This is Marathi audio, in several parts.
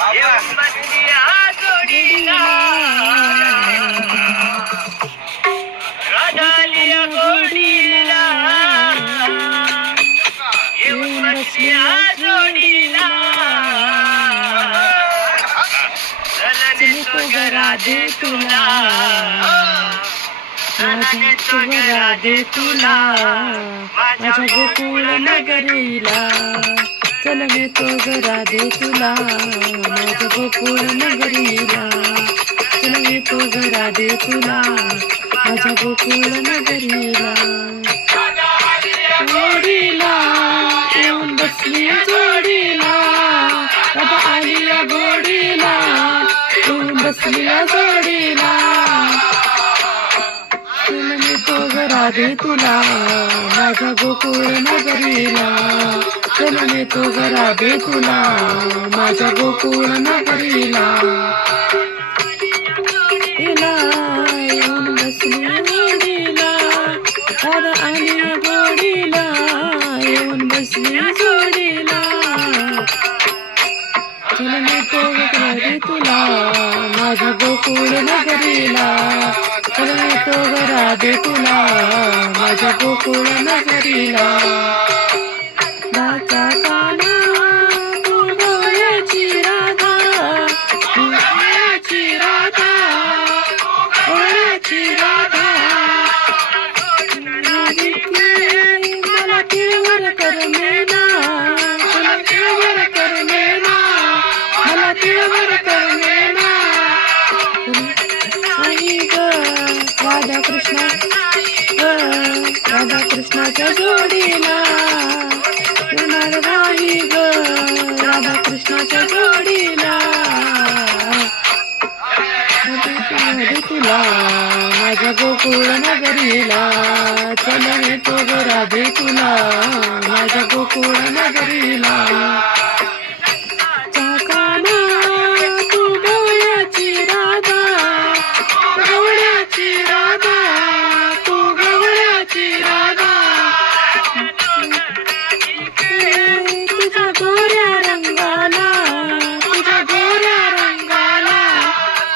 येऊन बसली जोडीला राधा आली गोडीला येऊन बसली जोडीला चलने तो घरा दे तुला चलने तो घरा दे तुला माझ्या गोकुळ नगरीला चलने तो घरा दे तुला माझ्या गोकुळ नगरीला चलने तो घरा दे तुला माझ्या गोकुळ नगरीला जोडीला येऊन बसली जोडीला राधा आली गोडीला येऊन बसली जोडीला चलने तो घरा दे तुला माझ्या गोकुळ नगरीला चलने तो घरा दे तुला माझ्या गोकुळ नगरीला येऊन बसली जोडीला राधा आली गोडीला येऊन बसली जोडीला चलने तो घरा दे तुला माझ्या गोकुळ नगरीला चलने तो घरा दे तुला माझ्या गोकुळ नगरीला दाचा काना तू गवळ्याची राधा गवळ्याची राधा गवळ्याची राधा मला तिळवर कर मेना तुला तिळवर कर मेना मला तिळवर कर मेना आई ग राधा कृष्ण राधा कृष्णाच्या जोडीला येणार नाही ग राधा कृष्णाच्या जोडीला तुला माझ्या गोकुळ नगरीला चलने तो घरा दे तुला माझ्या गोकुळ नगरीला चाकाना तू गवळ्याची राधा गवळ्याची राधा तू गवळ्याची राधा तुझ्या गोऱ्या रंगाला तुझ्या गोऱ्या रंगाला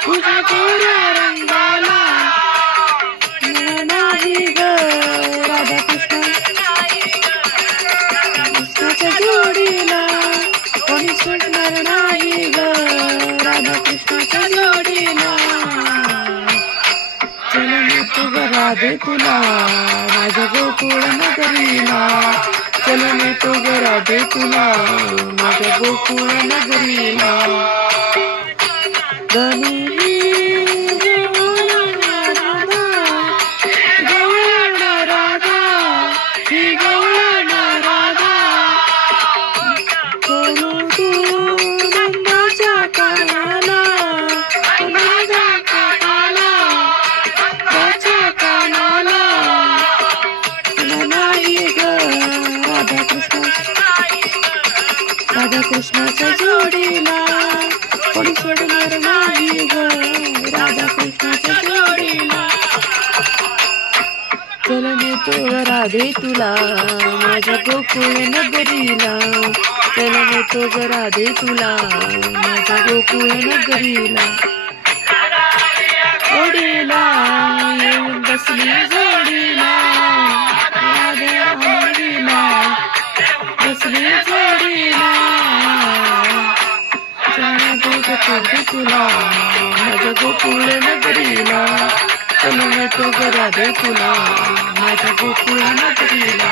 तुझ्या गोऱ्या रंगाला नाही ग राधा कृष्णाच्या जोडीला कोणी सुटणार नाही ग राधा कृष्णाच्या जोडीला चलने तो घरा दे तुला माझ्या गोकुळ नगरीला चलने तो घरा दे तुला माझ्या गोकुळ नगरीला राधा कृष्णाच्या जोडीला कोणी सोडणार नाही ग राधा कृष्णाच्या जोडीला चलने तो घरा दे तुला माझ्या गोकुळ नगरीला चलने तो घरा दे तुला माझ्या गोकुळ नगरीला जोडीला येऊन बसली जोडीला राधा आवडीला बसली जोडीला चलने तुला माझ्या गोकुळ नगरीला चलने तो घरा दे तुला माझ्या गोकुळ नगरीला